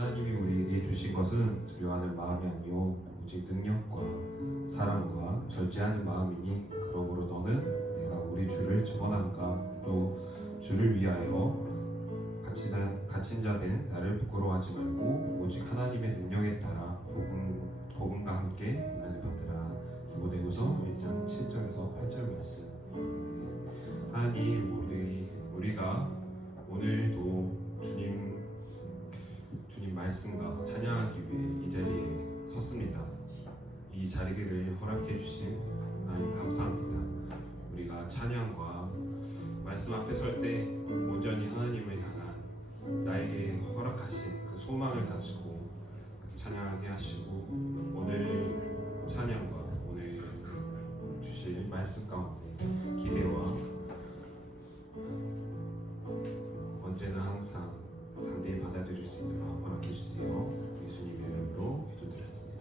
하나님이 우리에게 주신 것은 두려워하는 마음이 아니요 오직 능력과 사랑과 절제하는 마음이니 그러므로 너는 내가 우리 주를 증언함과 또 주를 위하여 갇힌 자된 나를 부끄러워하지 말고 오직 하나님의 능력에 따라 복음과 함께 은혜를 받으라. 디모데후서 1장 7절에서 8절 말씀. 하나님, 우리가 오늘도 주님 말씀과 찬양하기 위해 이 자리에 섰습니다. 이 자리를 허락해 주신 하나님 감사합니다. 우리가 찬양과 말씀 앞에 설 때 온전히 하나님을 향한 나에게 허락하신 그 소망을 가지고 찬양하게 하시고 오늘 찬양과 오늘 주실 말씀 가운데 기대와 언제나 항상 담대히 받아들일 수 있는 마음 허락해 주세요. 예수님의 이름으로 기도드렸습니다.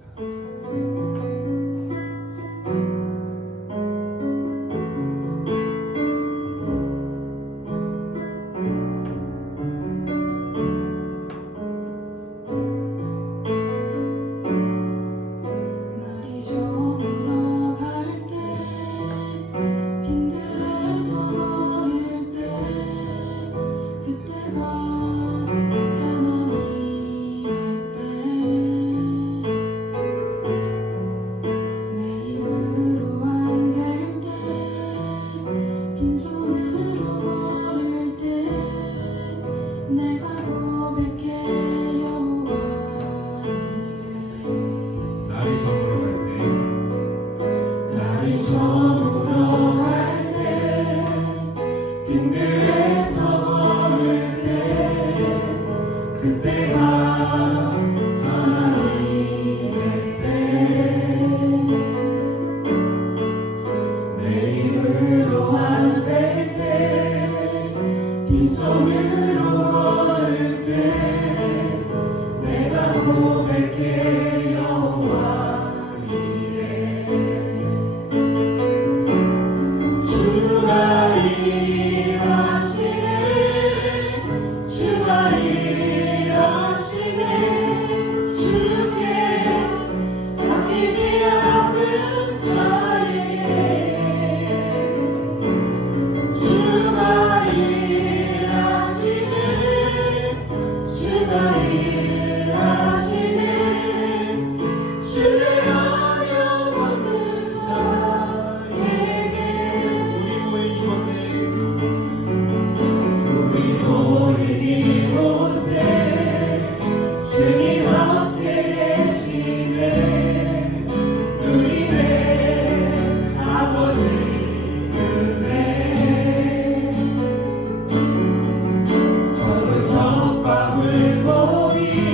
적은 덕과 물고기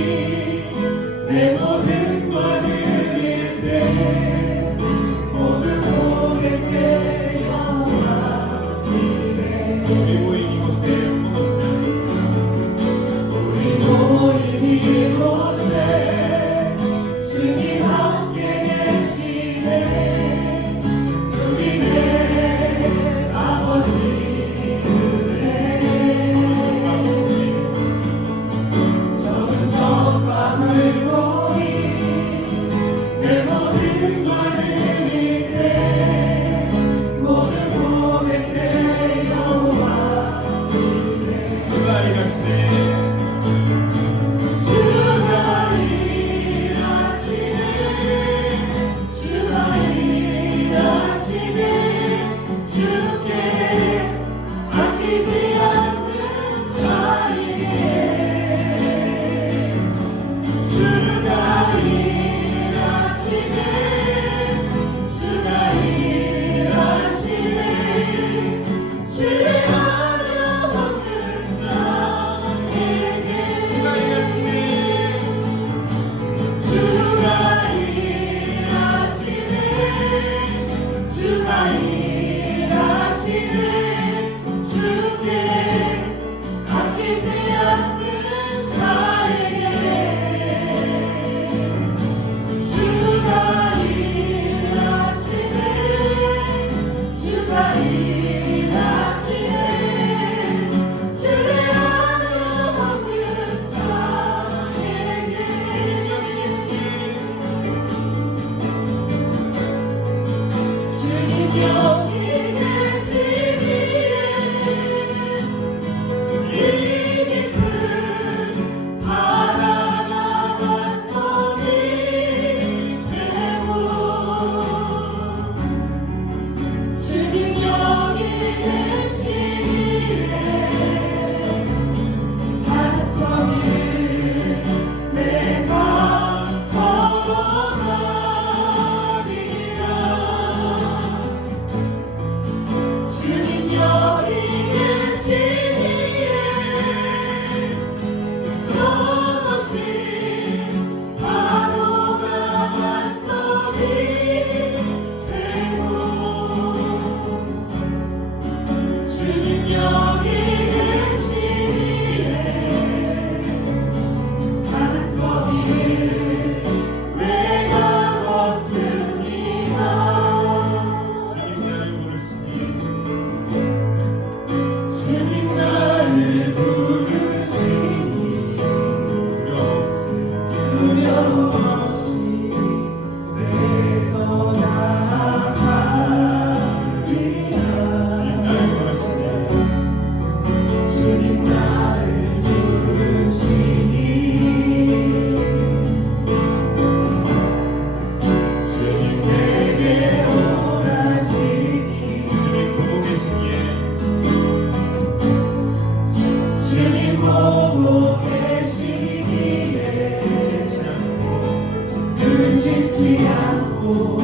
의심치 않고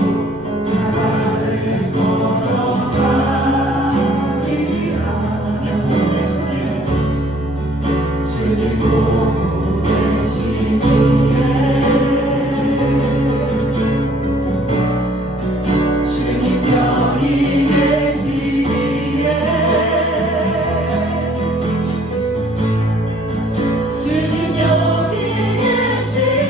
나를 걸어가리라. 주님 보고 계시기에 주님 여기 계시기에 주님 여기 계시기에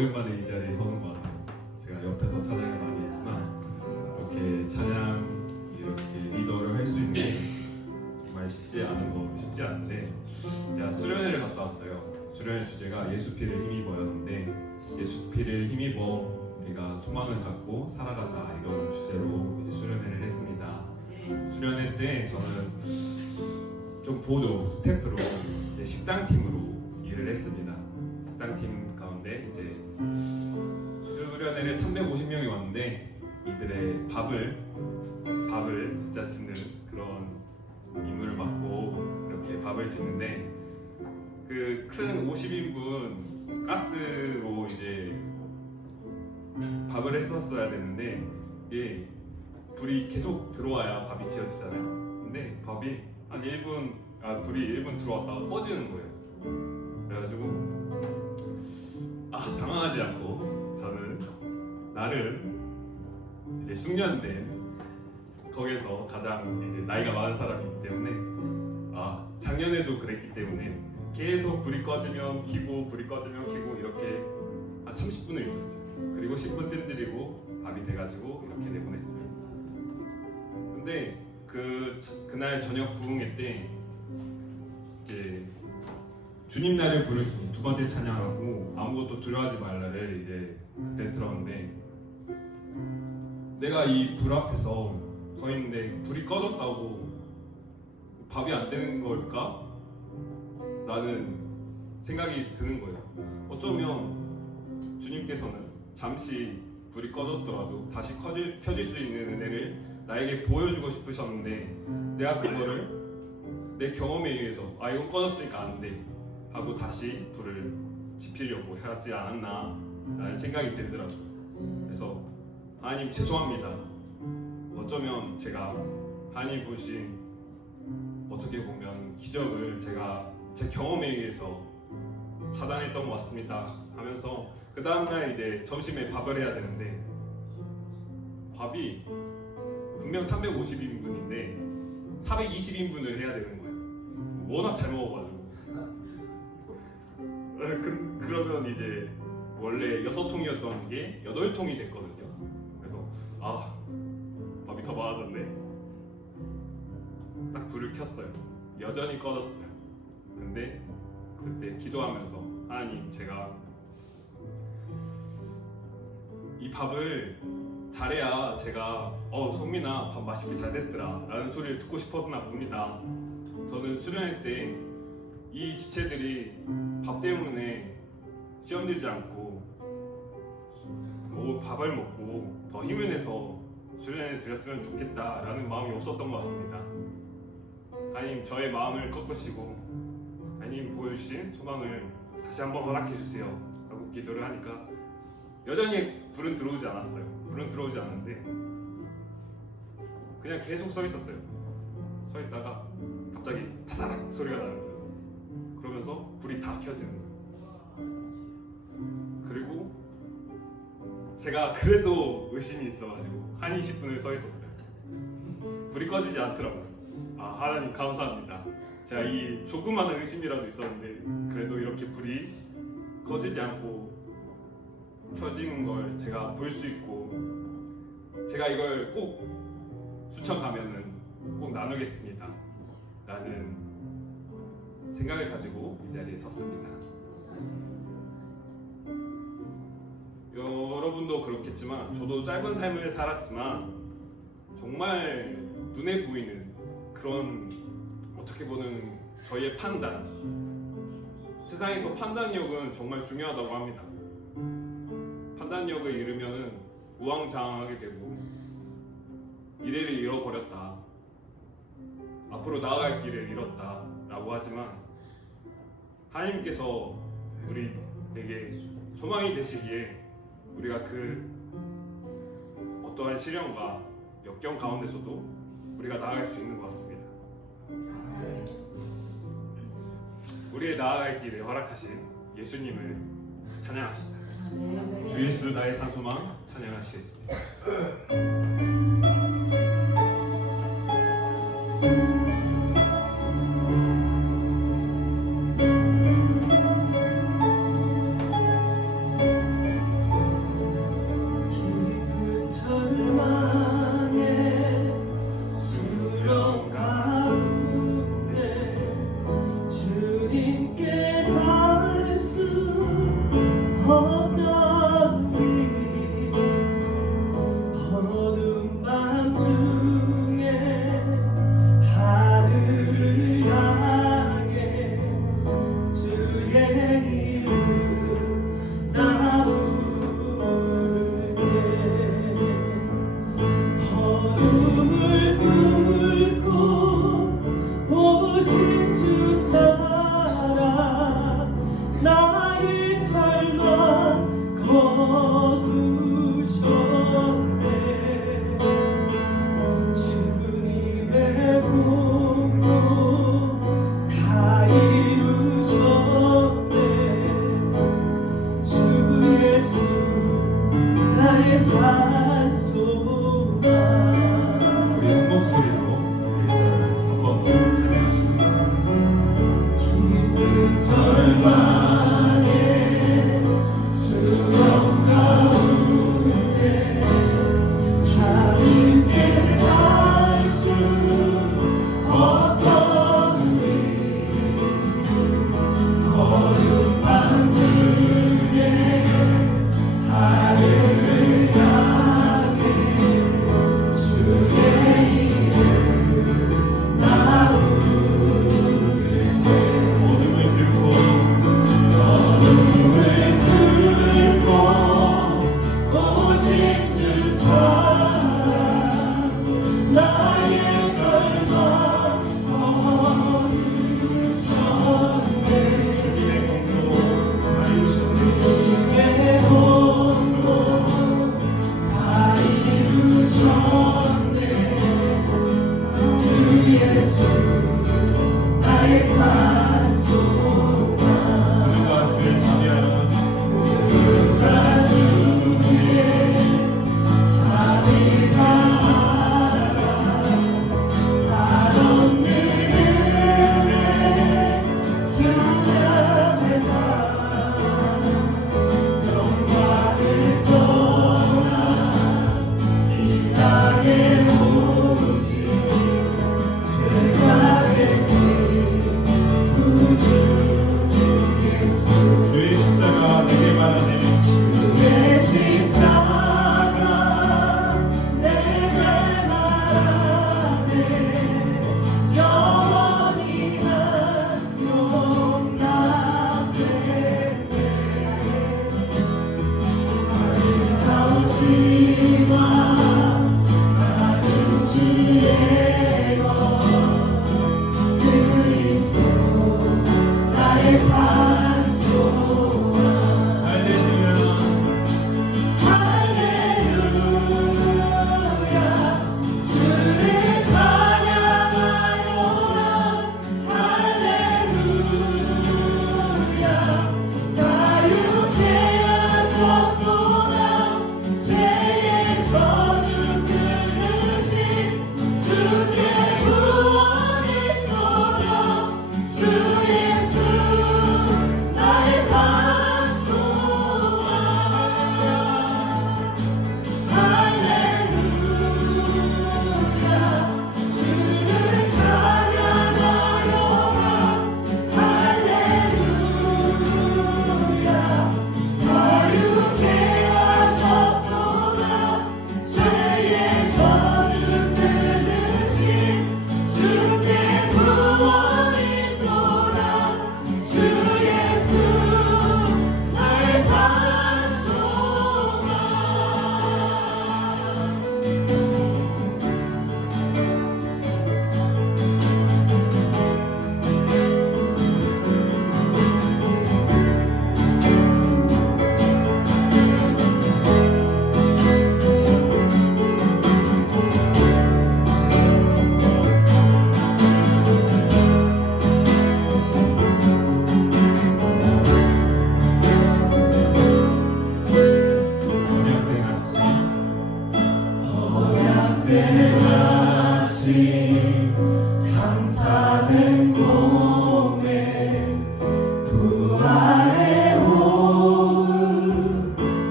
오랜만에 이 자리에 서는 것 같아요. 제가 옆에서 찬양을 많이 했지만 이렇게 찬양 이렇게 리더를 할 수 있는 게 정말 쉽지 않은데 제가 수련회를 갔다 왔어요. 수련회 주제가 예수 피를 힘입어였는데 예수 피를 힘입어 우리가 소망을 갖고 살아가자 이런 주제로 이제 수련회를 했습니다. 수련회 때 저는 좀 보조 스태프로 이제 식당 팀으로 일을 했습니다. 식당 팀 가운데 이제 수련회를 350명이 왔는데 이들의 밥을 진짜 짓는 그런 임무를 맡고 이렇게 밥을 짓는데 그 큰 50인분 가스로 이제 밥을 했었어야 되는데 이게 불이 계속 들어와야 밥이 지어지잖아요. 근데 밥이 한 1분 불이 1분 들어왔다가 꺼지는 거예요. 그래가지고 당황하지 않고 저는 나름 이제 숙련된 거기서 가장 이제 나이가 많은 사람이기 때문에 작년에도 그랬기 때문에 계속 불이 꺼지면 켜고 불이 꺼지면 켜고 이렇게 한 30분을 있었어요. 그리고 10분 뜸들이고 밥이 돼가지고 이렇게 내보냈어요. 근데 그날 저녁 부흥회 때 이제 주님 나를 부르시니 두 번째 찬양하고 아무것도 두려워하지 말라를 이제 그때 들었는데 내가 이 불 앞에서 서 있는데 불이 꺼졌다고 밥이 안 되는 걸까? 라는 생각이 드는 거예요. 어쩌면 주님께서는 잠시 불이 꺼졌더라도 다시 켜질 수 있는 은혜를 나에게 보여주고 싶으셨는데 내가 그거를 내 경험에 의해서 이건 꺼졌으니까 안 돼 하고 다시 불을 지피려고 하지 않았나 라는 생각이 들더라고요. 그래서 하나님 죄송합니다. 어쩌면 제가 하나님 보신 어떻게 보면 기적을 제가 제 경험에 의해서 차단했던 것 같습니다 하면서 그 다음날 이제 점심에 밥을 해야 되는데 밥이 분명 350인분인데 420인분을 해야 되는 거예요. 워낙 잘 먹어가지고 그러면 이제 원래 6통이었던 게 8통이 됐거든요. 그래서 밥이 더 많아졌네. 딱 불을 켰어요. 여전히 꺼졌어요. 근데 그때 기도하면서 하나님 제가 이 밥을 잘해야 제가 성민아 밥 맛있게 잘 됐더라 라는 소리를 듣고 싶었나 봅니다. 저는 수련회 때 이 지체들이 밥 때문에 시험 들지 않고 밥을 먹고 더 힘을 내서 수련회 드렸으면 좋겠다 라는 마음이 없었던 것 같습니다. 하나님 저의 마음을 꺾으시고 하나님 보여주신 소망을 다시 한번 허락해 주세요 라고 기도를 하니까 여전히 불은 들어오지 않았어요. 불은 들어오지 않았는데 그냥 계속 서 있었어요. 서 있다가 갑자기 타다닥 소리가 나는 거예요. 그러면서 불이 다 켜지는 거예요. 그리고 제가 그래도 의심이 있어가지고 한 20분을 서 있었어요. 불이 꺼지지 않더라고요. 하나님 감사합니다. 제가 이 조그마한 의심이라도 있었는데 그래도 이렇게 불이 꺼지지 않고 켜지는 걸 제가 볼 수 있고 제가 이걸 꼭 수천 가면은 꼭 나누겠습니다 라는 생각을 가지고 이 자리에 섰습니다. 여러분도 그렇겠지만 저도 짧은 삶을 살았지만 정말 눈에 보이는 그런 어떻게 보는 저희의 판단, 세상에서 판단력은 정말 중요하다고 합니다. 판단력을 잃으면 우왕좌왕하게 되고 미래를 잃어버렸다, 앞으로 나아갈 길을 잃었다 라고 하지만 하나님께서 우리에게 소망이 되시기에 우리가 그 어떠한 시련과 역경 가운데서도 우리가 나아갈 수 있는 것 같습니다. 우리의 나아갈 길을 허락하신 예수님을 찬양합시다. 주 예수 나의 산 소망 찬양하시겠습니다. 절망의 수렁 가운데 자인생 갈 수 없던 우리 거룩한 주의 하늘을 향해 주의 이름 나 부르네 어둠을 뚫고 어둠을 뚫고 오직 주 사랑 나의 절망 거두셨네 주님의 공로 다 이루셨네 주 예수 나의 산소와 누가 주를 찬양하라 누가 주의 찬양하라 다 없는 은혜 찬양해라 영광을 떠나 이 땅에 오신 죄가 되신 구주 예수 주의 십자가 내게 말하네 주의 십자가 내게 말하네 영원히 난 용납되네 아름다우시와 나는 주의 것 그리스도 나의 산소와 할렐루야 할렐루야 주를 찬양하여라 할렐루야 자유케 하셨도다 죄의 저주 끊으신 주께 구원했도다 주 예수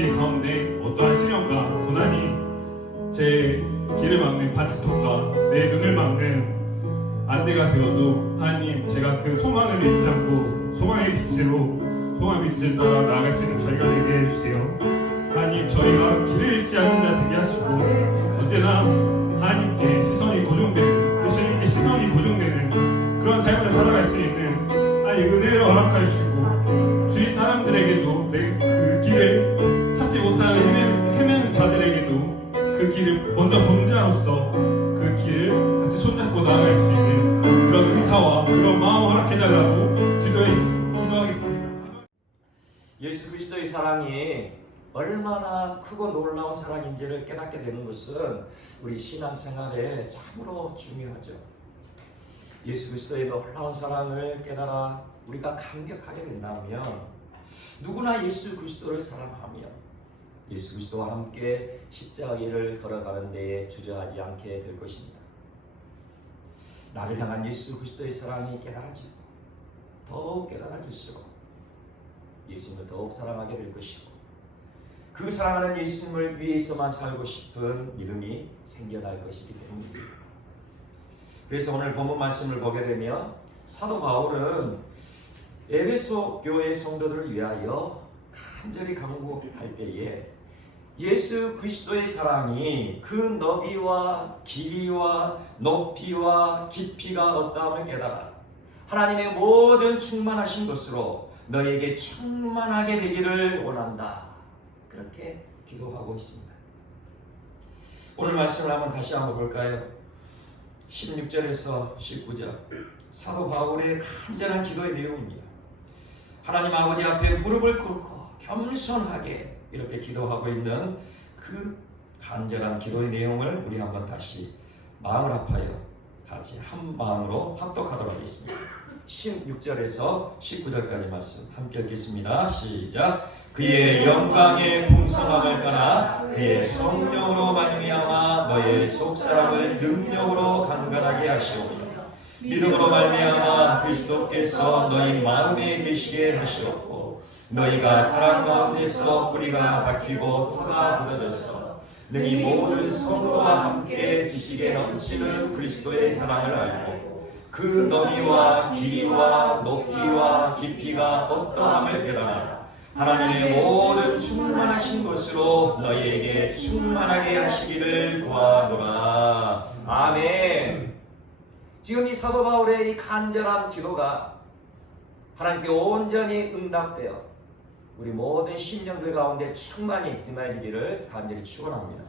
길 가운데 어떠한 시련과 고난이 제 길을 막는 바치톱과 내 눈을 막는 안대가 되어도 하나님, 제가 그 소망을 잃지 않고 소망의 빛을 따라 나아갈 수 있는 저희가 되게 해주세요. 하나님, 저희가 길을 잃지 않는 자 되게 하시고 언제나 하나님께 시선이 고정되는 그런 삶을 살아갈 수 있는 하나님 은혜를 허락하여 주시고, 주위 사람들에게도 그 길을 찾지 못하는 헤매는 자들에게도 그 길을 먼저 본 자로서 그 길을 같이 손잡고 나아갈 수 있는 그런 은사와 그런 마음을 허락해달라고 기도하겠습니다. 예수 그리스도의 사랑이 얼마나 크고 놀라운 사랑인지를 깨닫게 되는 것은 우리 신앙생활에 참으로 중요하죠. 예수 그리스도의 놀라운 사랑을 깨달아 우리가 감격하게 된다면 누구나 예수 그리스도를 사랑하며 예수 그리스도와 함께 십자가를 걸어가는 데에 주저하지 않게 될 것입니다. 나를 향한 예수 그리스도의 사랑이 깨달아지고 더욱 깨달아질수록 예수님을 더욱 사랑하게 될 것이고, 그 사랑하는 예수님을 위해서만 살고 싶은 믿음이 생겨날 것이기 때문입니다. 그래서 오늘 본문 말씀을 보게 되면 사도 바울은 에베소 교회 성도들을 위하여 간절히 간구할 때에 예수 그리스도의 사랑이 그 너비와 길이와 높이와 깊이가 어떠함을 깨달아 하나님의 모든 충만하신 것으로 너에게 충만하게 되기를 원한다. 그렇게 기도하고 있습니다. 오늘 말씀을 다시 한번 볼까요? 16절에서 19절 사도 바울의 간절한 기도의 내용입니다. 하나님 아버지 앞에 무릎을 꿇고 겸손하게 이렇게 기도하고 있는 그 간절한 기도의 내용을 우리 한번 다시 마음을 합하여 같이 한 마음으로 합독하도록 하겠습니다. 16절에서 19절까지 말씀 함께 읽겠습니다. 시작. 그의 영광의 풍성함을 따라 그의 성령으로 말미암아 너의 속사람을 능력으로 강건하게 하시오며 믿음으로 말미암아 그리스도께서 너희 마음에 계시게 하시옵고 너희가 사랑 가운데서 뿌리가 박히고 터가 굳어져서 능히 모든 성도와 함께 지식에 넘치는 그리스도의 사랑을 알고 그 너비와 길이와 높이와 깊이가 어떠함을 깨달아 하나님의 모든 충만하신 것으로 너희에게 충만하게 하시기를 구하노라. 아멘. 지금 이 사도 바울의 이 간절한 기도가 하나님께 온전히 응답되어 우리 모든 심령들 가운데 충만히 임하기를 간절히 축원합니다.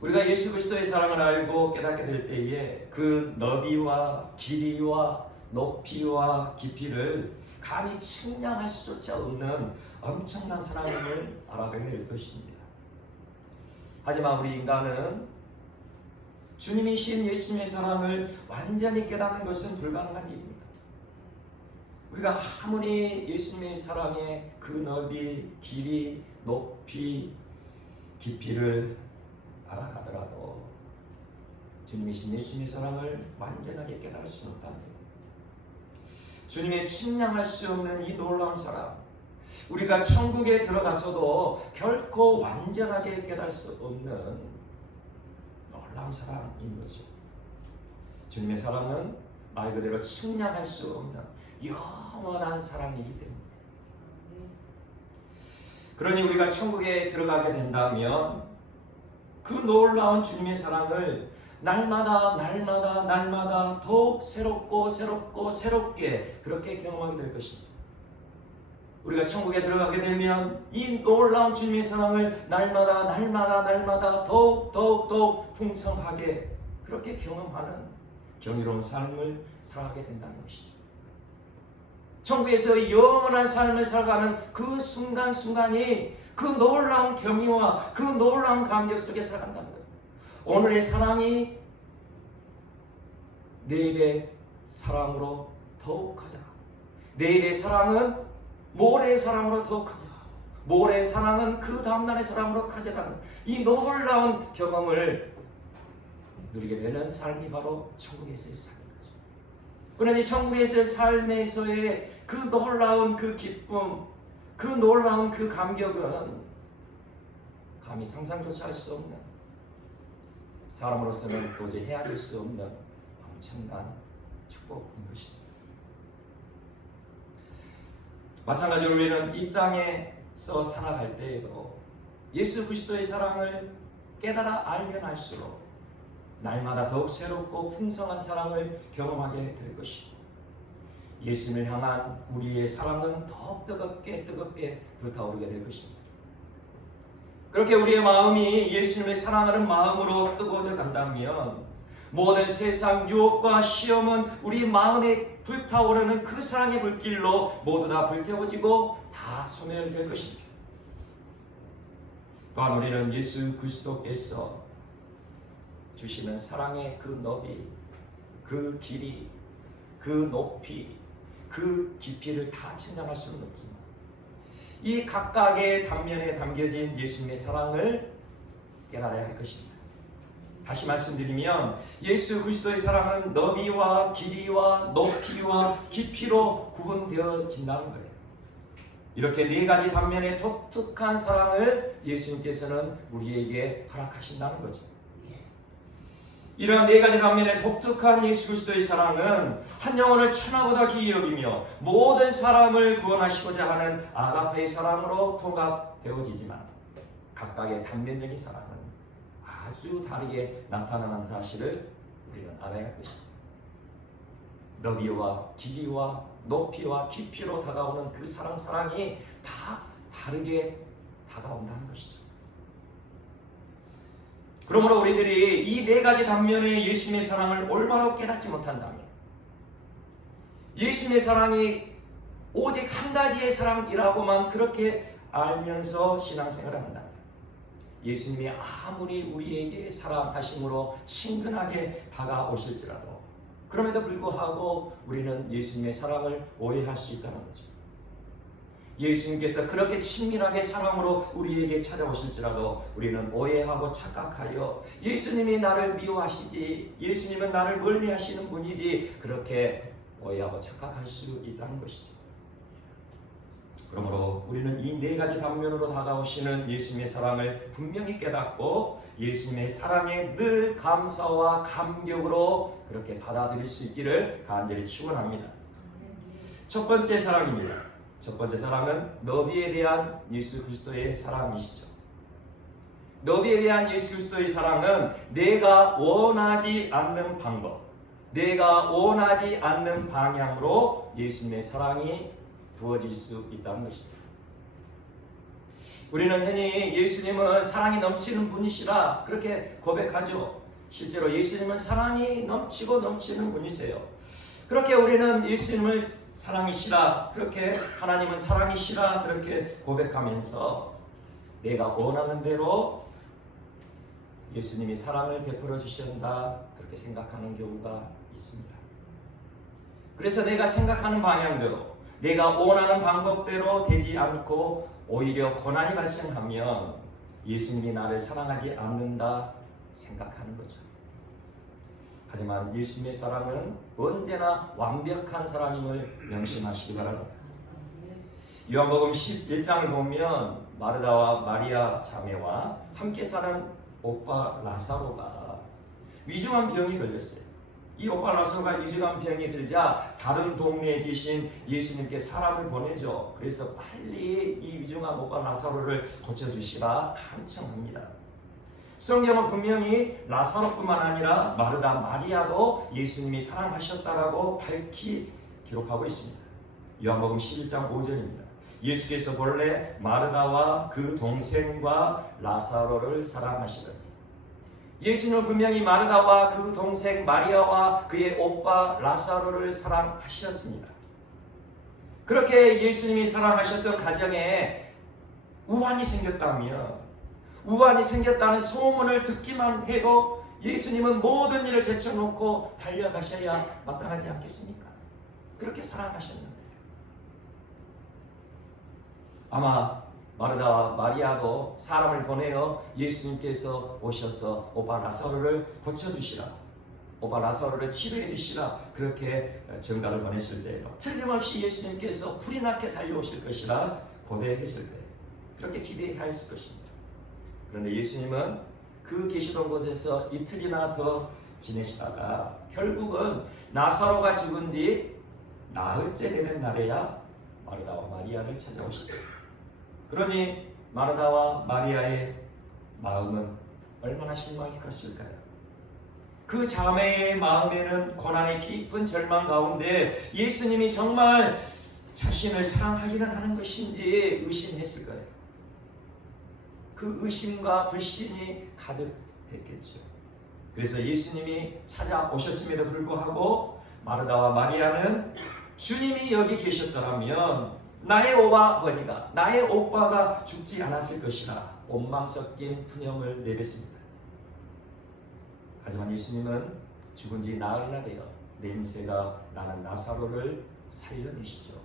우리가 예수 그리스도의 사랑을 알고 깨닫게 될 때에 그 너비와 길이와 높이와 깊이를 감히 측량할 수조차 없는 엄청난 사랑을 알아가게 될 것입니다. 하지만 우리 인간은 주님이신 예수님의 사랑을 완전히 깨닫는 것은 불가능한 일입니다. 우리가 아무리 예수님의 사랑의 그 너비, 길이, 높이, 깊이를 알아가더라도 주님이신 예수님의 사랑을 완전하게 깨달을 수는 없답니다. 주님의 측량할 수 없는 이 놀라운 사랑, 우리가 천국에 들어가서도 결코 완전하게 깨달을 수 없는 놀라운 사랑인 거죠. 주님의 사랑은 말 그대로 측량할 수 없는 영원한 사랑이기 때문에, 그러니 우리가 천국에 들어가게 된다면 그 놀라운 주님의 사랑을 날마다 더욱 새롭게 그렇게 경험하게 될 것입니다. 우리가 천국에 들어가게 되면 이 놀라운 주님의 사랑을 날마다 더욱 풍성하게 그렇게 경험하는 경이로운 삶을 살아가게 된다는 것이죠. 천국에서 영원한 삶을 살아가는 그 순간순간이 그 놀라운 경이와 그 놀라운 감격 속에 살아간다는 거예요. 오늘의 사랑이 내일의 사랑으로 더욱 커져가, 내일의 사랑은 모레의 사랑으로 더욱 커져가, 모레의 사랑은 그 다음날의 사랑으로 커져가는 이 놀라운 경험을 누리게 되는 삶이 바로 천국에서의 삶인 거죠. 그러니 천국에서의 삶에서의 그 놀라운 그 기쁨, 그 놀라운 그 감격은 감히 상상조차 할 수 없는, 사람으로서는 도저히 헤아릴 수 없는 엄청난 축복인 것입니다. 마찬가지로 우리는 이 땅에서 살아갈 때에도 예수 그리스도의 사랑을 깨달아 알면 알수록 날마다 더욱 새롭고 풍성한 사랑을 경험하게 될 것이고, 예수님을 향한 우리의 사랑은 더욱 뜨겁게 불타오르게 될 것입니다. 그렇게 우리의 마음이 예수님을 사랑하는 마음으로 뜨거워져 간다면 모든 세상 유혹과 시험은 우리 마음에 불타오르는 그 사랑의 불길로 모두 다 불태워지고 다 소멸될 것입니다. 또한 우리는 예수 그리스도께서 주시는 사랑의 그 너비, 그 길이, 그 높이, 그 깊이를 다 측량할 수는 없지만 이 각각의 단면에 담겨진 예수님의 사랑을 깨달아야 할 것입니다. 다시 말씀드리면 예수 그리스도의 사랑은 너비와 길이와 높이와 깊이로 구분되어진다는 거예요. 이렇게 네 가지 단면의 독특한 사랑을 예수님께서는 우리에게 허락하신다는 거죠. 이러한 네 가지 단면의 독특한 예수 그리스도의 사랑은 한 영혼을 천하보다 귀히 여기며 모든 사람을 구원하시고자 하는 아가페의 사랑으로 통합되어지지만 각각의 단면적인 사랑은 아주 다르게 나타나는 사실을 우리는 알아야 할 것입니다. 너비와 길이와 높이와 깊이로 다가오는 그 사랑이 다 다르게 다가온다는 것이죠. 그러므로 우리들이 이 네 가지 단면의 예수님의 사랑을 올바로 깨닫지 못한다면, 예수님의 사랑이 오직 한 가지의 사랑이라고만 그렇게 알면서 신앙생활을 한다면, 예수님이 아무리 우리에게 사랑하심으로 친근하게 다가오실지라도 그럼에도 불구하고 우리는 예수님의 사랑을 오해할 수 있다는 거죠. 예수님께서 그렇게 친밀하게 사랑으로 우리에게 찾아오실지라도 우리는 오해하고 착각하여 예수님이 나를 미워하시지, 예수님은 나를 멀리하시는 분이지, 그렇게 오해하고 착각할 수 있다는 것이죠. 그러므로 우리는 이 네 가지 단면으로 다가오시는 예수님의 사랑을 분명히 깨닫고 예수님의 사랑에 늘 감사와 감격으로 그렇게 받아들일 수 있기를 간절히 축원합니다. 첫 번째 사랑입니다. 첫 번째 사랑은 너비에 대한 예수 그리스도의 사랑이시죠. 너비에 대한 예수 그리스도의 사랑은 내가 원하지 않는 방법, 내가 원하지 않는 방향으로 예수님의 사랑이 부어질 수 있다는 것입니다. 우리는 흔히 예수님은 사랑이 넘치는 분이시라 그렇게 고백하죠. 실제로 예수님은 사랑이 넘치고 넘치는 분이세요. 그렇게 우리는 예수님을 사랑이시라, 그렇게 하나님은 사랑이시라 그렇게 고백하면서 내가 원하는 대로 예수님이 사랑을 베풀어 주신다 그렇게 생각하는 경우가 있습니다. 그래서 내가 생각하는 방향대로, 내가 원하는 방법대로 되지 않고 오히려 고난이 발생하면 예수님이 나를 사랑하지 않는다 생각하는 거죠. 하지만 예수님의 사랑은 언제나 완벽한 사랑임을 명심하시기 바랍니다. 요한복음 11장을 보면 마르다와 마리아 자매와 함께 사는 오빠 라사로가 위중한 병이 걸렸어요. 이 오빠 라사로가 위중한 병이 들자 다른 동네에 계신 예수님께 사람을 보내죠. 그래서 빨리 이 위중한 오빠 라사로를 고쳐주시라 간청합니다. 성경은 분명히 라사로뿐만 아니라 마르다 마리아도 예수님이 사랑하셨다라고 밝히 기록하고 있습니다. 요한복음 11장 5절입니다. 예수께서 본래 마르다와 그 동생과 라사로를 사랑하시더니, 예수님은 분명히 마르다와 그 동생 마리아와 그의 오빠 라사로를 사랑하셨습니다. 그렇게 예수님이 사랑하셨던 가정에 우환이 생겼다면, 우환이 생겼다는 소문을 듣기만 해도 예수님은 모든 일을 제쳐놓고 달려가셔야 마땅하지 않겠습니까? 그렇게 사랑하셨는데, 아마 마르다와 마리아도 사람을 보내어 예수님께서 오셔서 오빠 라사로를 고쳐주시라, 오빠 라사로를 치료해 주시라 그렇게 전가를 보냈을 때에도 틀림없이 예수님께서 불이 나게 달려오실 것이라 고대했을 때 그렇게 기대하였을 것입니다. 그런데 예수님은 그 계시던 곳에서 이틀이나 더 지내시다가 결국은 나사로가 죽은 지 나흘째 되는 날에야 마르다와 마리아를 찾아오시죠. 그러니 마르다와 마리아의 마음은 얼마나 실망이 컸을까요? 그 자매의 마음에는 고난의 깊은 절망 가운데 예수님이 정말 자신을 사랑하기는 하는 것인지 의심했을 거예요. 그 의심과 불신이 가득했겠죠. 그래서 예수님이 찾아오셨음에도 불구하고 마르다와 마리아는 주님이 여기 계셨더라면 나의 오아버니가, 나의 오빠가 죽지 않았을 것이라 원망 섞인 푸념을 내뱉습니다. 하지만 예수님은 죽은 지 나흘이나 되어 냄새가 나는 나사로를 살려내시죠.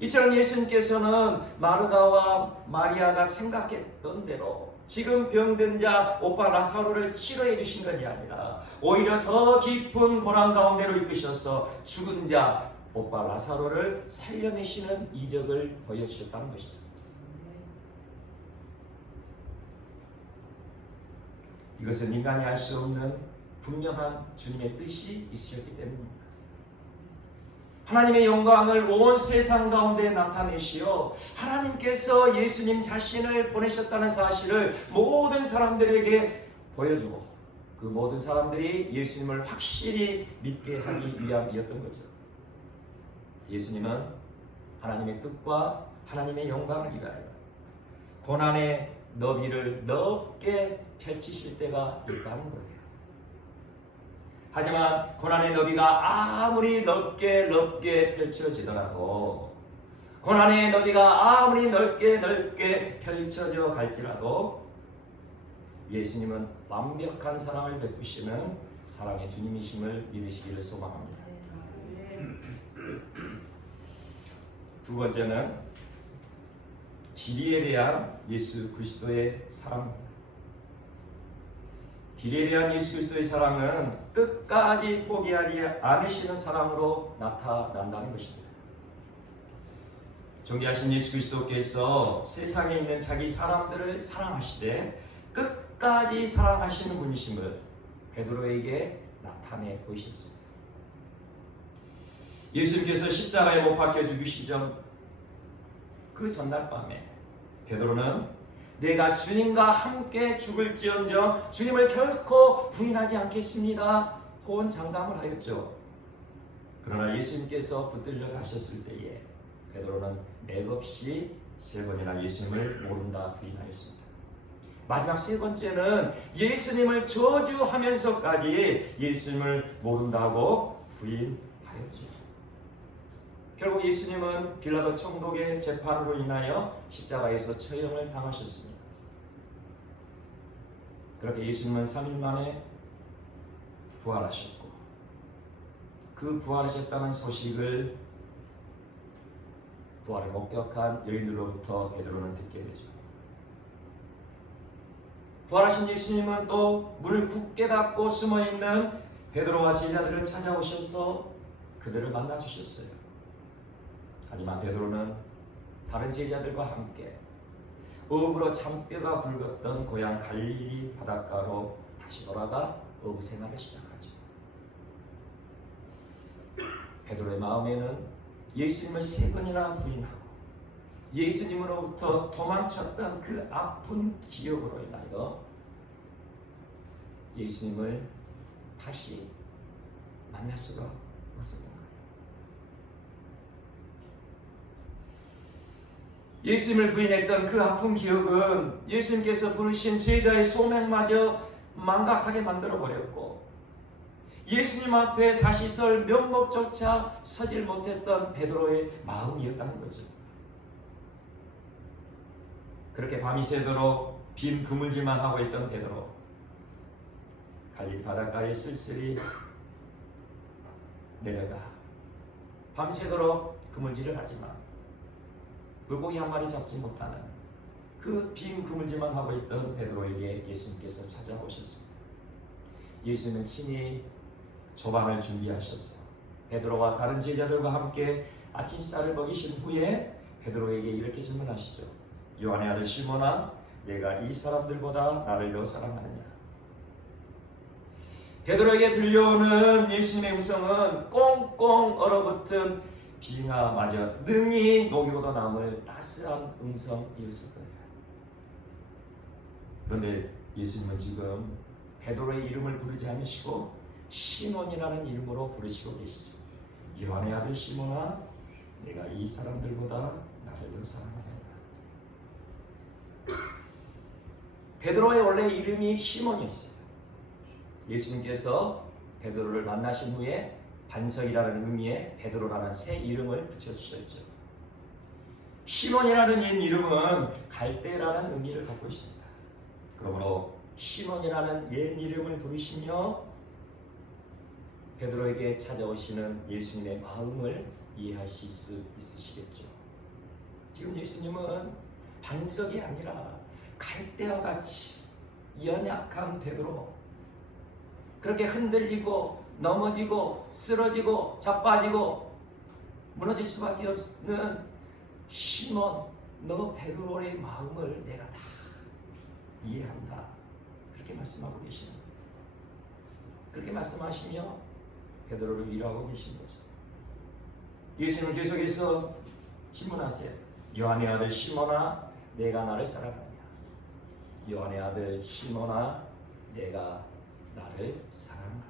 이처럼 예수님께서는 마르다와 마리아가 생각했던 대로 지금 병든 자 오빠 나사로를 치료해 주신 것이 아니라 오히려 더 깊은 고난 가운데로 이끄셔서 죽은 자 오빠 나사로를 살려내시는 이적을 보여주셨다는 것이죠. 이것은 인간이 알 수 없는 분명한 주님의 뜻이 있으셨기 때문입니다. 하나님의 영광을 온 세상 가운데 나타내시어 하나님께서 예수님 자신을 보내셨다는 사실을 모든 사람들에게 보여주고 그 모든 사람들이 예수님을 확실히 믿게 하기 위함이었던 거죠. 예수님은 하나님의 뜻과 하나님의 영광을 위하여 고난의 너비를 넓게 펼치실 때가 있다는 거예요. 하지만 고난의 너비가 아무리 넓게 펼쳐지더라도 고난의 너비가 아무리 넓게 펼쳐져 갈지라도 예수님은 완벽한 사랑을 베푸시는 사랑의 주님이심을 믿으시기를 소망합니다. 두 번째는 길이에 대한 예수 그리스도의 사랑입니다. 길이에 대한 예수 그리스도의 사랑은 끝까지 포기하지 않으시는 사랑으로 나타난다는 것입니다. 존귀하신 예수 그리스도께서 세상에 있는 자기 사람들을 사랑하시되 끝까지 사랑하시는 분이심을 베드로에게 나타내 보이셨습니다. 예수님께서 십자가에 못 박혀 죽으시던 그 전날 밤에 베드로는 내가 주님과 함께 죽을지언정 주님을 결코 부인하지 않겠습니다. 호언장담을 하였죠. 그러나 예수님께서 붙들려 가셨을 때에 베드로는 맥없이 세 번이나 예수님을 모른다 부인하였습니다. 마지막 세 번째는 예수님을 저주하면서까지 예수님을 모른다고 부인하였죠. 결국 예수님은 빌라도 총독의 재판으로 인하여 십자가에서 처형을 당하셨습니다. 그렇게 예수님은 3일 만에 부활하셨고 그 부활하셨다는 소식을 부활을 목격한 여인들로부터 베드로는 듣게 되죠. 부활하신 예수님은 또 문을 굳게 닫고 숨어있는 베드로와 제자들을 찾아오셔서 그들을 만나주셨어요. 하지만 베드로는 다른 제자들과 함께 어부로 잔뼈가 굵었던 고향 갈릴리 바닷가로 다시 돌아가 어부 생활을 시작하죠. 베드로의 마음에는 예수님을 세 번이나 부인하고 예수님으로부터 도망쳤던 그 아픈 기억으로 인하여 예수님을 다시 만날 수가 없었던 거예요. 예수님을 부인했던 그 아픈 기억은 예수님께서 부르신 제자의 소명마저 망각하게 만들어버렸고 예수님 앞에 다시 설 면목조차 서질 못했던 베드로의 마음이었다는 거죠. 그렇게 밤이 새도록 빈 그물질만 하고 있던 베드로, 갈릴리 바닷가에 쓸쓸히 내려가 밤새도록 그물질을 하지만 물고기 한 마리 잡지 못하는 그 빈 그물질만 하고 있던 베드로에게 예수님께서 찾아오셨습니다. 예수님은 친히 조반을 준비하셔서 베드로와 다른 제자들과 함께 아침쌀을 먹이신 후에 베드로에게 이렇게 질문하시죠. 요한의 아들 시몬아, 내가 이 사람들보다 나를 더 사랑하느냐? 베드로에게 들려오는 예수님의 음성은 꽁꽁 얼어붙은 빙하마저 능히 녹이고도 남을 따스한 음성이었을 거예요. 그런데 예수님은 지금 베드로의 이름을 부르지 않으시고 시몬이라는 이름으로 부르시고 계시죠. 요한의 아들 시몬아, 내가 이 사람들보다 나를 더 사랑하느냐? 베드로의 원래 이름이 시몬이었어요. 예수님께서 베드로를 만나신 후에 반석이라는 의미의 베드로라는 새 이름을 붙여주셨죠. 시몬이라는 이 이름은 갈대라는 의미를 갖고 있습니다. 그러므로 시몬이라는 옛 이름을 부르시며 베드로에게 찾아오시는 예수님의 마음을 이해하실 수 있으시겠죠. 지금 예수님은 반석이 아니라 갈대와 같이 연약한 베드로, 그렇게 흔들리고 넘어지고 쓰러지고 자빠지고 무너질 수밖에 없는 시몬, 너 베드로의 마음을 내가 다 이해한다, 그렇게 말씀하고 계시는 거예요. 그렇게 말씀하시며 베드로를 위로하고 계신 거죠. 예수님은 계속해서 질문하세요. 요한의 아들 시몬아, 내가 나를 사랑하느냐? 요한의 아들 시몬아, 내가 나를 사랑하느냐?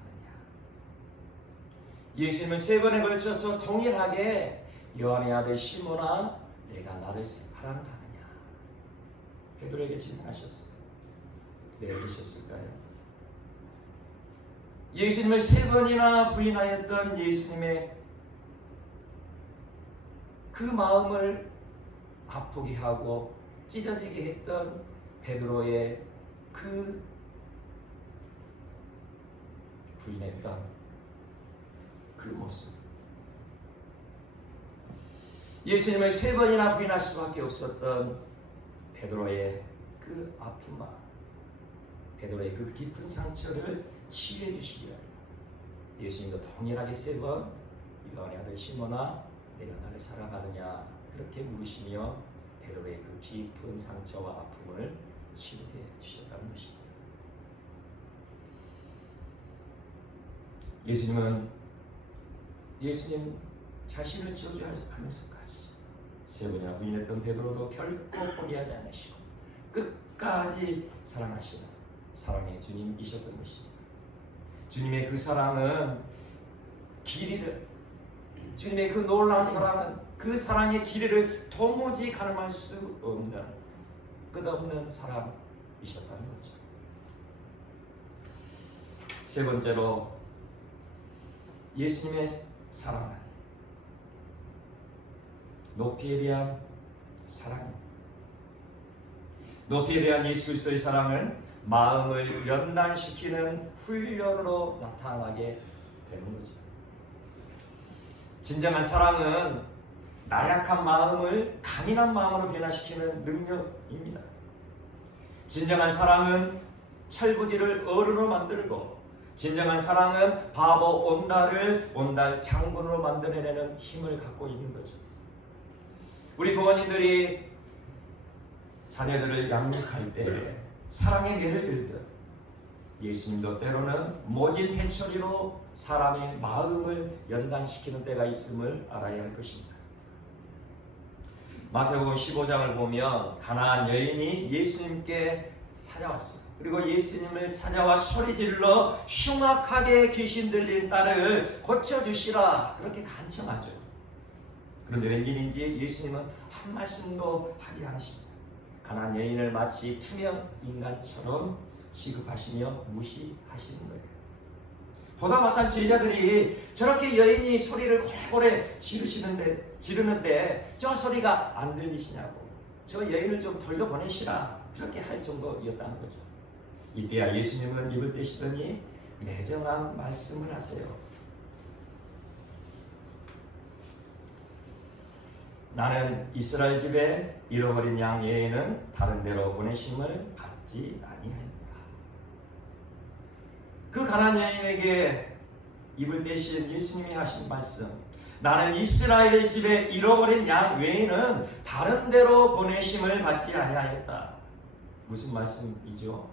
예수님은 3번에 걸쳐서 동일하게 요한의 아들 시몬아, 내가 나를 사랑하느냐? 베드로에게 질문하셨어요. 왜 그러셨을까요? 예수님을 3번이나 부인하였던 예수님의 그 마음을 아프게 하고 찢어지게 했던 베드로의 그 부인했던 그 모습, 예수님을 3번이나 부인할 수밖에 없었던 베드로의 그 아픈 마음, 베드로의 그 깊은 상처를 치유해 주시기 위하여 예수님도 동일하게 3번 요한의 아들 시몬아, 내가 나를 사랑하느냐? 그렇게 물으시며 베드로의 그 깊은 상처와 아픔을 치유해 주셨다는 것입니다. 예수님 자신을 저주하면서까지 3번이나 부인했던 베드로도 결코 포기하지 않으시고 끝까지 사랑하시는 사랑의 주님이셨던 것입니다. 주님의 그 사랑은 길이를, 주님의 그 놀라운 사랑은 그 사랑의 길이를 도무지 가늠할 수 없는 끝없는 사랑이셨다는 거죠. 3번째로 예수님의 사랑은 높이에 대한 사랑입니다. 높이에 대한 예수 그리스도의 사랑은 마음을 연단시키는 훈련으로 나타나게 되는 거죠. 진정한 사랑은 나약한 마음을 강인한 마음으로 변화시키는 능력입니다. 진정한 사랑은 철부지를 어른으로 만들고, 진정한 사랑은 바보 온달을 온달 장군으로 만들어내는 힘을 갖고 있는 거죠. 우리 부모님들이 자녀들을 양육할 때 사랑의 예를 들듯 예수님도 때로는 모진 회초리로 사람의 마음을 연단시키는 때가 있음을 알아야 할 것입니다. 마태복음 15장을 보면 가나안 여인이 예수님께 찾아왔습니다. 그리고 예수님을 찾아와 소리질러 흉악하게 귀신 들린 딸을 고쳐주시라 그렇게 간청하죠. 그런데 웬일인지 예수님은 한 말씀도 하지 않으십니다. 가나안 여인을 마치 투명 인간처럼 취급하시며 무시하시는 거예요. 보다 못한 제자들이 저렇게 여인이 소리를 고래고래 지르는데 저 소리가 안 들리시냐고, 저 여인을 좀 돌려보내시라 그렇게 할 정도였다는 거죠. 이때야 예수님은 입을 떼시더니 매정한 말씀을 하세요. 나는 이스라엘 집에 잃어버린 양 여인은 다른 데로 보내심을 받지 아니하니라. 그 가난한 여인에게 입을 떼신 예수님이 하신 말씀, 나는 이스라엘 집에 잃어버린 양 외에는 다른 데로 보내심을 받지 아니하였다. 무슨 말씀이죠?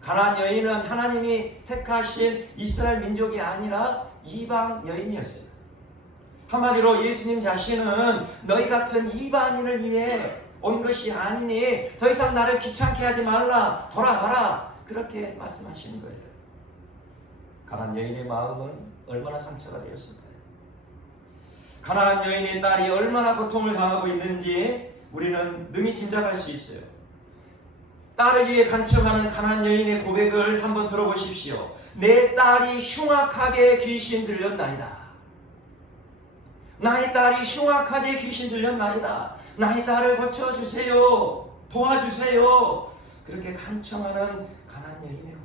가나안 여인은 하나님이 택하신 이스라엘 민족이 아니라 이방 여인이었어요. 한마디로 예수님 자신은 너희 같은 이방인을 위해 온 것이 아니니 더 이상 나를 귀찮게 하지 말라, 돌아가라, 그렇게 말씀하시는 거예요. 가나안 여인의 마음은 얼마나 상처가 되었을까요? 가나안 여인의 딸이 얼마나 고통을 당하고 있는지 우리는 능히 짐작할 수 있어요. 딸을 위해 간청하는 가나안 여인의 고백을 한번 들어보십시오. 내 딸이 흉악하게 귀신 들렸나이다. 나의 딸이 흉악하게 귀신 들렸나이다. 나의 딸을 고쳐주세요. 도와주세요. 그렇게 간청하는 가나안 여인의 고백.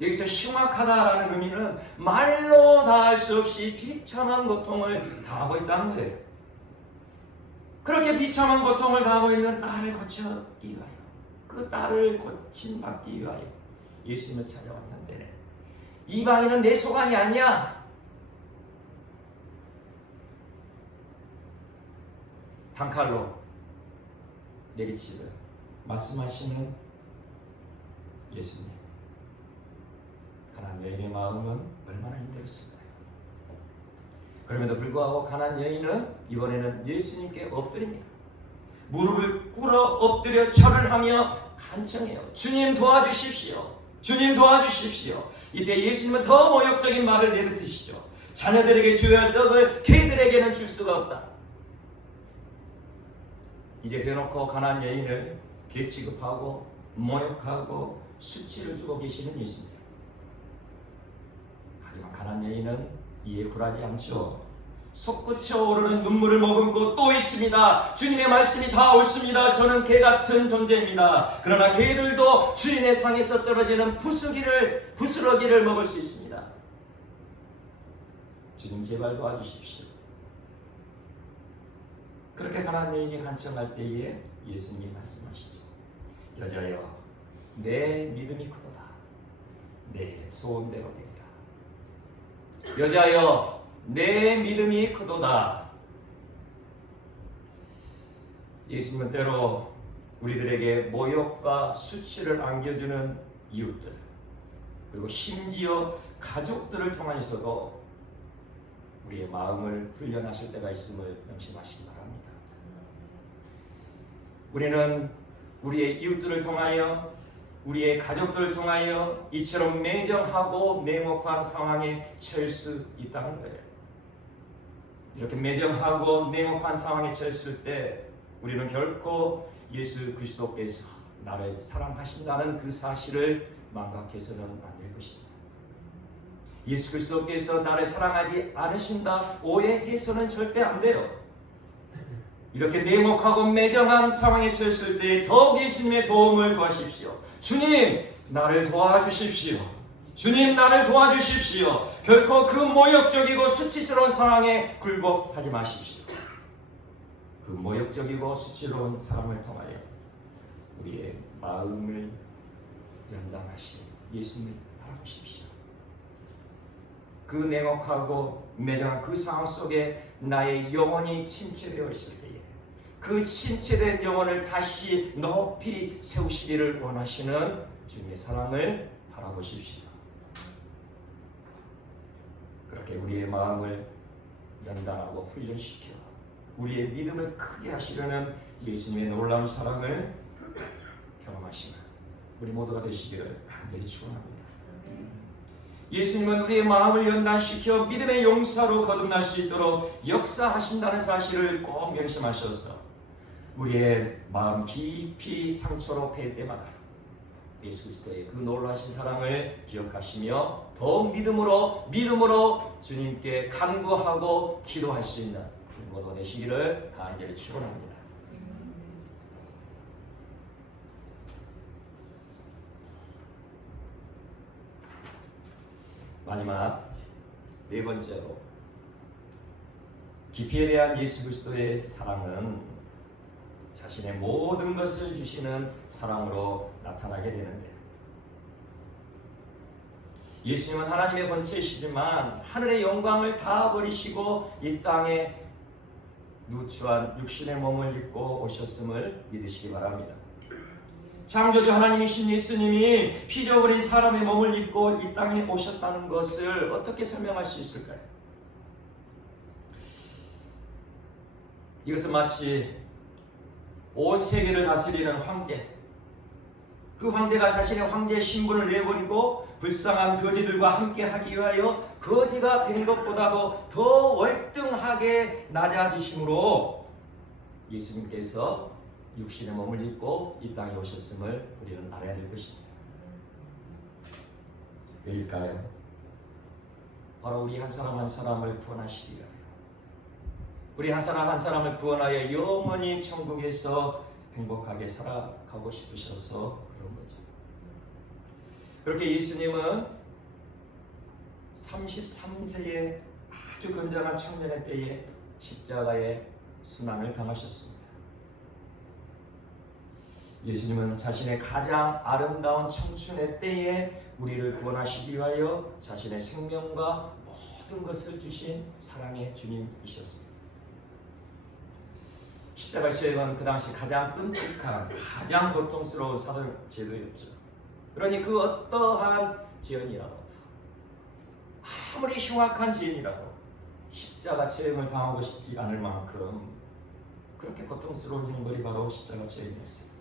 여기서 흉악하다라는 의미는 말로 다할 수 없이 비참한 고통을 당하고 있다는 거예요. 그렇게 비참한 고통을 당하고 있는 딸을 고쳐주기 위하여, 그 딸을 고침받기 위하여 예수님을 찾아왔는데, 이방인은 내 소관이 아니야. 단칼로 내리치듯 말씀하시는 예수님. 가나안 여인의 마음은 얼마나 힘들었을까요? 그럼에도 불구하고 가나안 여인은 이번에는 예수님께 엎드립니다. 무릎을 꿇어 엎드려 절을 하며 간청해요. 주님 도와주십시오. 주님 도와주십시오. 이때 예수님은 더 모욕적인 말을 내뱉으시죠. 자녀들에게 줘야 할 떡을 개들에게는 줄 수가 없다. 이제 대놓고 가나안 여인을 개 취급하고 모욕하고 수치를 주고 계시는 예수님. 하지만 가나안 여인은 이에 굴하지 않죠. 솟구쳐 오르는 눈물을 머금고 또 외칩니다. 주님의 말씀이 다 옳습니다. 저는 개 같은 존재입니다. 그러나 개들도 주인의 상에서 떨어지는 부스러기를 먹을 수 있습니다. 주님 제발 도와주십시오. 그렇게 가나안 여인이 간청할 때에 예수님이 말씀하시죠. 여자여, 내 믿음이 크도다. 내 소원대로 되리라. 여자여, 내 믿음이 크도다. 예수님은 때로 우리들에게 모욕과 수치를 안겨주는 이웃들, 그리고 심지어 가족들을 통해서도 우리의 마음을 훈련하실 때가 있음을 명심하시기 바랍니다. 우리는 우리의 이웃들을 통하여, 우리의 가족들을 통하여 이처럼 매정하고 냉혹한 상황에 처할 수 있다는 거예요. 이렇게 매정하고 냉혹한 상황에 처했을 때 우리는 결코 예수 그리스도께서 나를 사랑하신다는 그 사실을 망각해서는 안 될 것입니다. 예수 그리스도께서 나를 사랑하지 않으신다 오해해서는 절대 안 돼요. 이렇게 냉혹하고 매정한 상황에 처했을 때 더욱 예수님의 도움을 구하십시오. 주님, 나를 도와주십시오. 주님, 나를 도와주십시오. 결코 그 모욕적이고 수치스러운 상황에 굴복하지 마십시오. 그 모욕적이고 수치스러운 상황을 통하여 우리의 마음을 연단하신 예수님을 바라보십시오. 그 냉혹하고 매정한 그 상황 속에 나의 영혼이 침체되어 있을 때에 그 침체된 영혼을 다시 높이 세우시기를 원하시는 주님의 사랑을 바라보십시오. 그렇게 우리의 마음을 연단하고 훈련시켜 우리의 믿음을 크게 하시려는 예수님의 놀라운 사랑을 경험하시는 우리 모두가 되시기를 간절히 축원합니다. 예수님은 우리의 마음을 연단시켜 믿음의 용사로 거듭날 수 있도록 역사하신다는 사실을 꼭 명심하셔서 우리의 마음 깊이 상처로 패일 때마다 예수 그리스도의 그 놀라신 사랑을 기억하시며 더욱 믿음으로 주님께 간구하고 기도할 수 있는 모두 되시기를 간절히 축원합니다. 마지막 네 번째로 깊이에 대한 예수 그리스도의 사랑은 자신의 모든 것을 주시는 사랑으로 나타나게 되는데 예수님은 하나님의 본체이시지만 하늘의 영광을 다 버리시고 이 땅에 누추한 육신의 몸을 입고 오셨음을 믿으시기 바랍니다. 창조주 하나님이신 예수님이 피조물인 사람의 몸을 입고 이 땅에 오셨다는 것을 어떻게 설명할 수 있을까요? 이것은 마치 온 세계를 다스리는 황제, 그 황제가 자신의 황제의 신분을 내버리고 불쌍한 거지들과 함께 하기 위하여 거지가 된 것보다도 더 월등하게 낮아지심으로 예수님께서 육신의 몸을 입고 이 땅에 오셨음을 우리는 알아야 될 것입니다. 왜일까요? 바로 우리 한 사람 한 사람을 구원하시기 위하여, 우리 한 사람 한 사람을 구원하여 영원히 천국에서 행복하게 살아가고 싶으셔서 그런 거죠. 그렇게 예수님은 33세의 아주 건장한 청년의 때에 십자가의 순환을 당하셨습니다. 예수님은 자신의 가장 아름다운 청춘의 때에 우리를 구원하시기 위하여 자신의 생명과 모든 것을 주신 사랑의 주님이셨습니다. 십자가 수행은 그 당시 가장 끔찍한, 가장 고통스러운 사형 제도였죠. 그러니 그 어떠한 죄인이라도, 아무리 흉악한 죄인이라도 십자가 처형을 당하고 싶지 않을 만큼 그렇게 고통스러운 형벌이 바로 십자가 처형이었어요.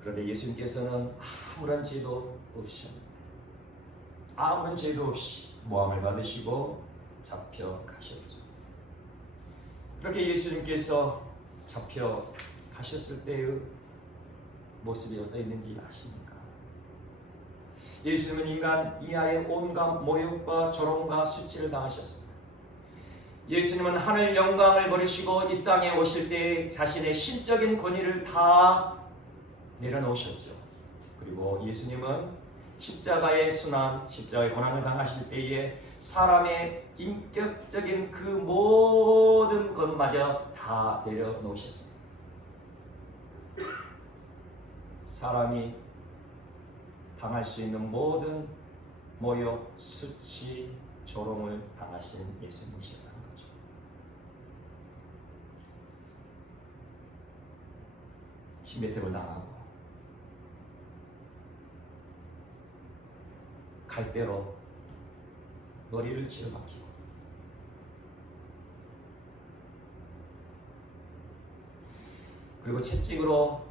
그런데 예수님께서는 아무런 죄도 없이 모함을 받으시고 잡혀가셨죠. 그렇게 예수님께서 잡혀가셨을 때의 모습이 어떠했는지 아십니까? 예수님은 인간 이하의 온갖 모욕과 조롱과 수치를 당하셨습니다. 예수님은 하늘 영광을 버리시고 이 땅에 오실 때 자신의 신적인 권위를 다 내려놓으셨죠. 그리고 예수님은 십자가의 순환, 십자가의 고난을 당하실 때에 사람의 인격적인 그 모든 것마저 다 내려놓으셨습니다. 사람이 당할 수 있는 모든 모욕, 수치, 조롱을 당하신 예수님이셨다는 거죠. 침뱉음을 당하고 갈대로 머리를 치러박히고 그리고 채찍으로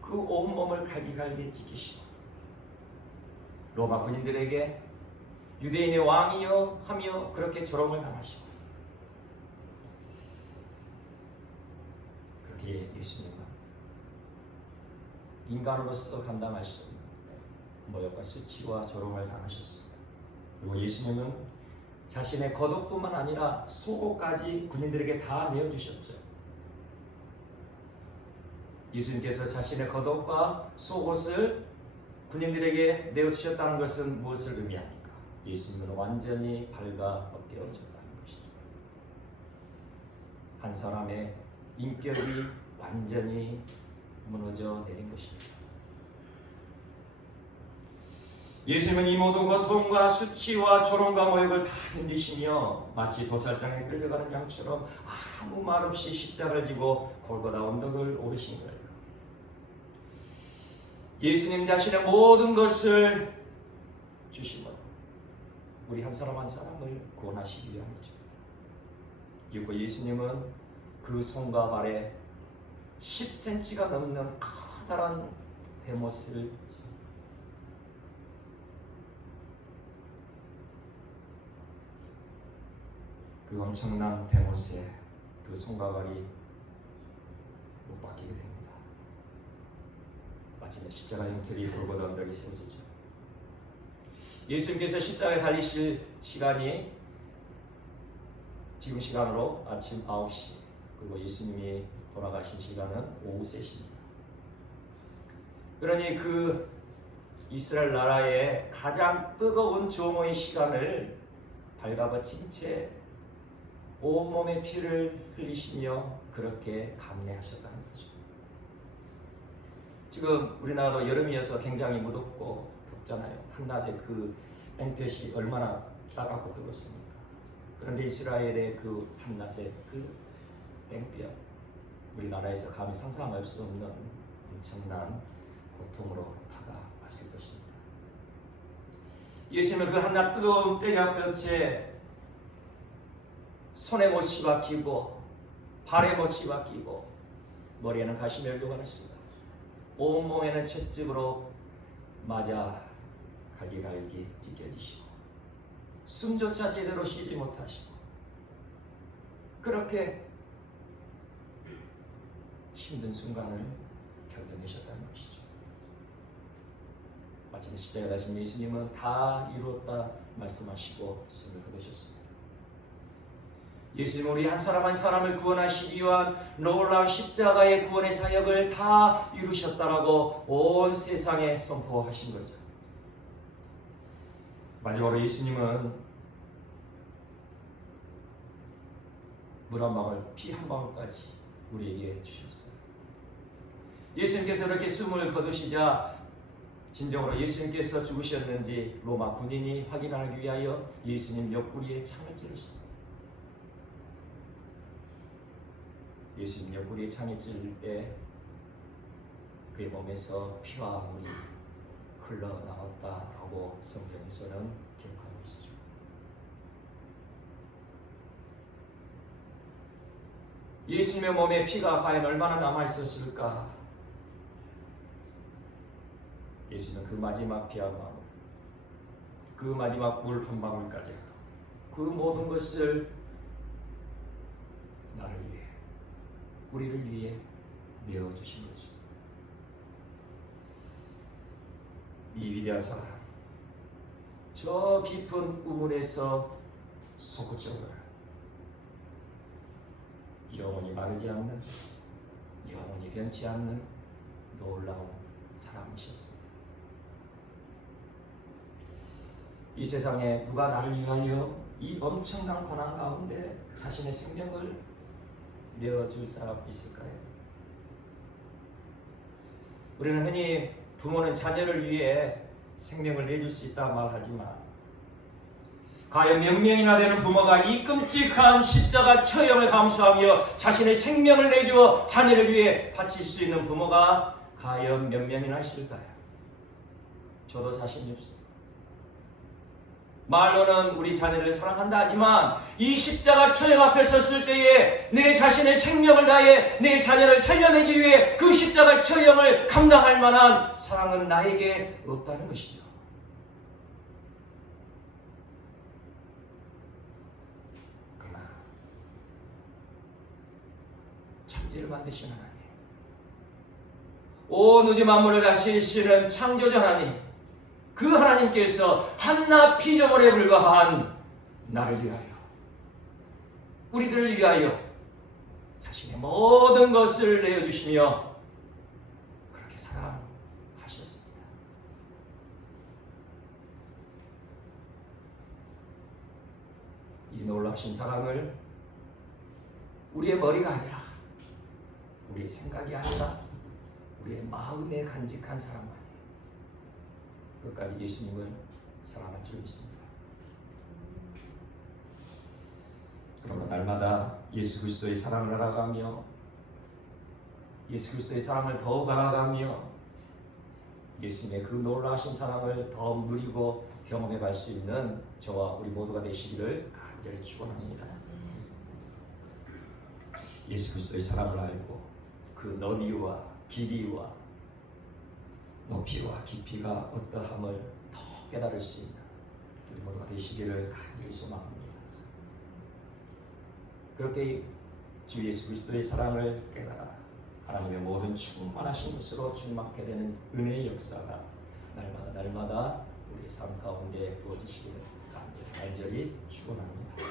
그 온몸을 갈기갈기 찢기시고 로마 군인들에게 유대인의 왕이여 하며 그렇게 조롱을 당하시고 그렇게 예수님은 인간으로서 감당할 수 없는 모욕과 수치와 조롱을 당하셨습니다. 그리고 예수님은 자신의 겉옷뿐만 아니라 속옷까지 군인들에게 다 내어주셨죠. 예수님께서 자신의 겉옷과 속옷을 군인들에게 내어주셨다는 것은 무엇을 의미합니까? 예수님은 완전히 발가 벗겨졌다는 것이죠. 한 사람의 인격이 완전히 무너져 내린 것입니다. 예수님은 이 모든 고통과 수치와 조롱과 모욕을 다 견디시며 마치 도살장에 끌려가는 양처럼 아무 말 없이 십자가를 지고 골고다 언덕을 오르신 거예요. 예수님 자신의 모든 것을 주심으로 우리 한 사람 한 사람을 구원하시기 위함이죠. 그리고 예수님은 그 손과 발에 10cm가 넘는 커다란 대못을 그 엄청난 대못에 그 손과 발이 못 박히게 됩니다. 마침내 십자가 형틀이 골고다 언덕에 세워지죠. 예수님께서 십자가에 달리실 시간이 지금 시간으로 아침 9시, 그리고 예수님이 돌아가신 시간은 오후 3시입니다. 그러니 그 이스라엘 나라의 가장 뜨거운 조모의 시간을 발가벗힌 채 온몸의 피를 흘리시며 그렇게 감내하셨다는 거죠. 지금 우리나라도 여름이어서 굉장히 무덥고 덥잖아요. 한낮에 그 땡볕이 얼마나 따갑고 뜨겁습니까? 그런데 이스라엘의 그 한낮에 그 땡볕, 우리나라에서 감히 상상할 수 없는 엄청난 고통으로 다가왔을 것입니다. 예수님은 그 한낮 뜨거운 땡볕에 손에 못이 박히고 발에 못이 박히고 머리에는 가시멜로가 났습니다. 온몸에는 채찍으로 맞아 갈기갈기 찢겨지시고 숨조차 제대로 쉬지 못하시고 그렇게 힘든 순간을 견뎌내셨다는 것이죠. 마침내 십자가에 달리신 예수님은 다 이루었다 말씀하시고 숨을 거두셨습니다. 예수님은 우리 한 사람 한 사람을 구원하시기 위한 놀라운 십자가의 구원의 사역을 다 이루셨다라고 온 세상에 선포하신 거죠. 마지막으로 예수님은 물 한 방울, 피 한 방울까지 우리에게 주셨어요. 예수님께서 이렇게 숨을 거두시자 진정으로 예수님께서 죽으셨는지 로마 군인이 확인하기 위하여 예수님 옆구리에 창을 찌르셨습니다. 예수님 옆구리에 창이 찔릴 때 그의 몸에서 피와 물이 흘러나왔다라고 성경에서는 기록하고 있습니다. 예수님의 몸에 피가 과연 얼마나 남아있었을까? 예수님은 그 마지막 피 한 방울, 그 마지막 물 한 방울까지 그 모든 것을 나를 위해, 우리를 위해 내어주신 거죠. 이 위대한 사랑, 저 깊은 우물에서 솟구쳐오르는 영원히 마르지 않는, 영원히 변치 않는 놀라운 사랑이셨습니다. 이 세상에 누가 나를 위하여 이 엄청난 고난 가운데 자신의 생명을 내어줄 사람 있을까요? 우리는 흔히 부모는 자녀를 위해 생명을 내줄 수 있다 말하지만 과연 몇 명이나 되는 부모가 이 끔찍한 십자가 처형을 감수하며 자신의 생명을 내주어 자녀를 위해 바칠 수 있는 부모가 과연 몇 명이나 있을까요? 저도 자신이 없습니다. 말로는 우리 자녀를 사랑한다 하지만 이 십자가 처형 앞에 섰을 때에 내 자신의 생명을 다해 내 자녀를 살려내기 위해 그 십자가 처형을 감당할 만한 사랑은 나에게 없다는 것이죠. 그러나 창조를 만드신 하나님, 온 우주 만물을 다스리시는 창조자 하나님, 그 하나님께서 한낱 피조물에 불과한 나를 위하여, 우리들을 위하여 자신의 모든 것을 내어주시며 그렇게 사랑하셨습니다. 이 놀라우신 사랑을 우리의 머리가 아니라, 우리의 생각이 아니라 우리의 마음에 간직한 사랑만 끝까지 예수님을 사랑할 줄 믿습니다. 그러므로 날마다 예수 그리스도의 사랑을 알아가며 예수 그리스도의 사랑을 더욱 알아가며 예수님의 그 놀라우신 사랑을 더 누리고 경험해 갈 수 있는 저와 우리 모두가 되시기를 간절히 축원합니다. 예수 그리스도의 사랑을 알고 그 너비와 길이와 높이와 깊이가 어떠함을 더 깨달을 수 있는 우리 모두가 되시기를 간절히 소망합니다. 그렇게 주 예수 그리스도의 사랑을 깨달아 하나님의 모든 충만하신 것으로 충만하게 되는 은혜의 역사가 날마다 우리의 삶 가운데 부어지시기를 간절히 축원합니다.